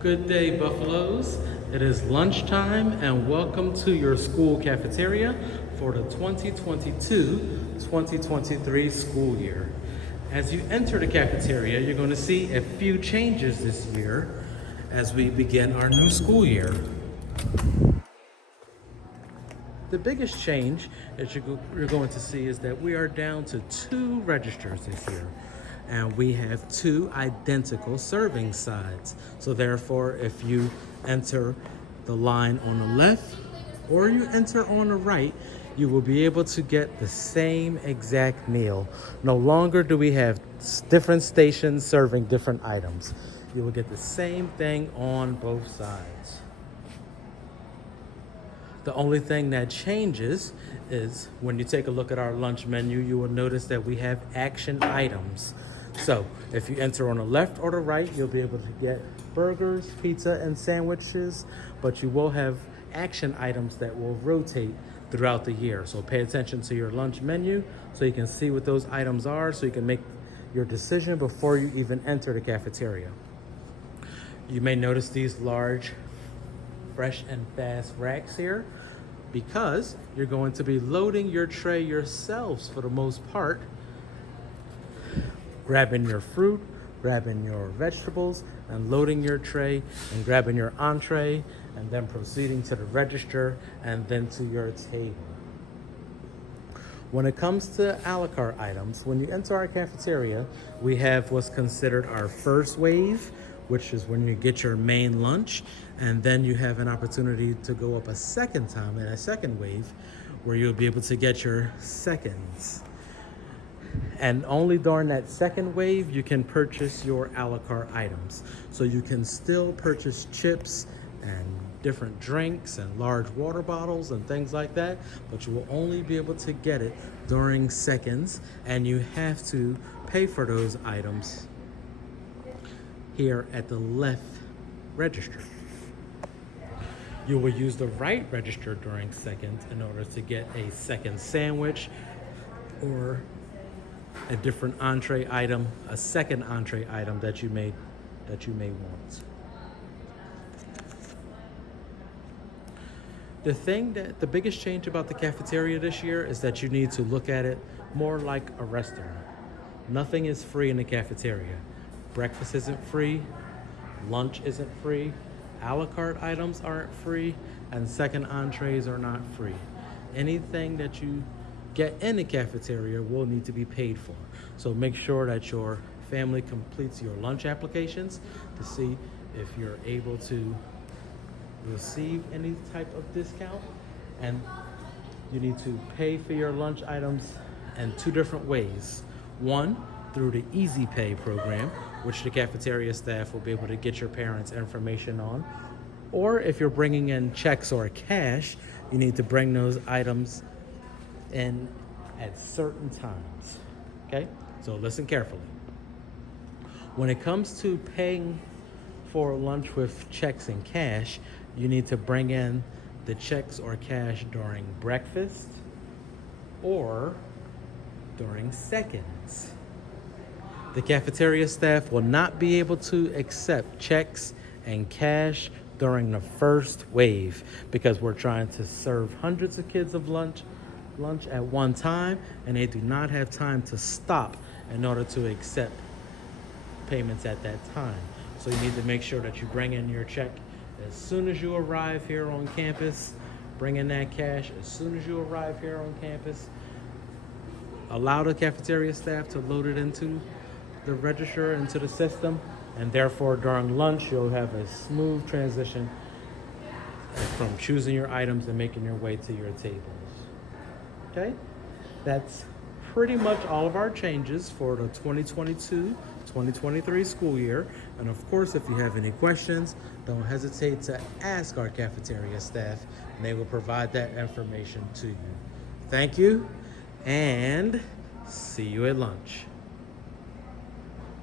Good day, Buffaloes. It is lunchtime and welcome to your school cafeteria for the 2022-2023 school year. As you enter the cafeteria, you're going to see a few changes this year as we begin our new school year. The biggest change that you're going to see is that we are down to 2 registers this year. And we have 2 identical serving sides. So therefore, if you enter the line on the left or you enter on the right, you will be able to get the same exact meal. No longer do we have different stations serving different items. You will get the same thing on both sides. The only thing that changes is when you take a look at our lunch menu, you will notice that we have action items. So if you enter on the left or the right, you'll be able to get burgers, pizza, and sandwiches, but you will have action items that will rotate throughout the year. So pay attention to your lunch menu so you can see what those items are so you can make your decision before you even enter the cafeteria. You may notice these large fresh and fast racks here because you're going to be loading your tray yourselves for the most part, grabbing your fruit, grabbing your vegetables, and loading your tray and grabbing your entree and then proceeding to the register and then to your table. When it comes to a la carte items, when you enter our cafeteria, we have what's considered our first wave, which is when you get your main lunch, and then you have an opportunity to go up a second time in a second wave where you'll be able to get your seconds. And only during that second wave, you can purchase your a la carte items. So you can still purchase chips and different drinks and large water bottles and things like that, but you will only be able to get it during seconds, and you have to pay for those items here at the left register. You will use the right register during seconds in order to get a second sandwich or a different entree item, a second entree item that you may want. The biggest change about the cafeteria this year is that you need to look at it more like a restaurant. Nothing is free in the cafeteria. Breakfast isn't free, lunch isn't free, a la carte items aren't free, and second entrees are not free. Anything that you get in the cafeteria will need to be paid for. So make sure that your family completes your lunch applications to see if you're able to receive any type of discount. And you need to pay for your lunch items in 2 different ways. One, through the Easy Pay program, which the cafeteria staff will be able to get your parents' information on. Or if you're bringing in checks or cash, you need to bring those items in at certain times. Okay? So listen carefully. When it comes to paying for lunch with checks and cash, you need to bring in the checks or cash during breakfast or during seconds. The cafeteria staff will not be able to accept checks and cash during the first wave because we're trying to serve hundreds of kids of lunch at one time, and they do not have time to stop in order to accept payments at that time. So you need to make sure that you bring in your check as soon as you arrive here on campus. Bring in that cash as soon as you arrive here on campus. Allow the cafeteria staff to load it into the register, into the system, and therefore during lunch you'll have a smooth transition from choosing your items and making your way to your tables. Okay, that's pretty much all of our changes for the 2022-2023 school year. And of course, if you have any questions, don't hesitate to ask our cafeteria staff, and they will provide that information to you. Thank you, and see you at lunch.